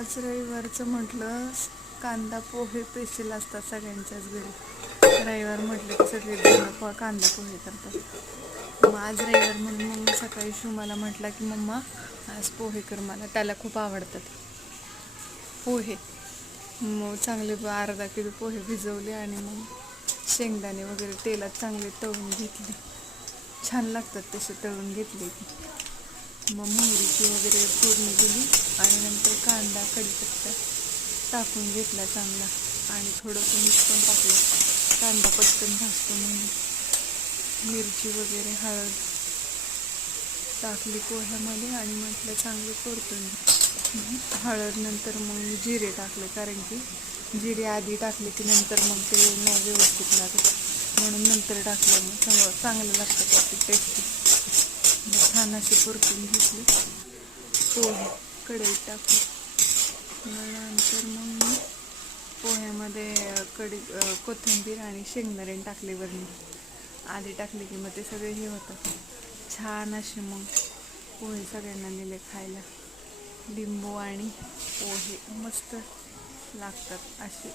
आज रविवारचं म्हटलं कांदा पोहे स्पेशल असतात सगळ्यांच्याच घरी. रविवार म्हटलं की सगळे कांदा पोहे करतात. मग आज रविवार म्हणून मग सकाळी मला म्हटला की मम्मा आज पोहे कर. मला त्याला खूप आवडतात पोहे. मग चांगले अर्धा किलो पोहे भिजवले आणि मग शेंगदाणे वगैरे तेलात चांगले तळून घेतले. छान लागतात तसे तळून घेतले की. मग मोहरीची वगैरे फोडणी दिली आणि नंतर कांदा कढीपत्ता टाकून घेतला चांगला आणि थोडंसं मीठ पण टाकलं. कांदा पटकन भाजतो म्हणून. मिरची वगैरे हळद टाकली पोह्यामध्ये आणि म्हटलं चांगलं परतून. हळद नंतर मग जिरे टाकले, कारण की जिरे आधी टाकले की नंतर मग ते नाही व्यवस्थित लागत, म्हणून नंतर टाकलं. मग चांगलं लागतं त्याची टेस्टी. छान अशी परतून घेतली पोहे कढईत टाकली. नंतर मग पोह्यामध्ये कोथिंबीर आणि शेंगदाणे टाकले वरणी. आधी टाकले की मग ते सगळे हे होतात. छान असे मग पोहे सगळ्यांना दिले खायला. लिंबू आणि पोहे मस्त लागतात असे.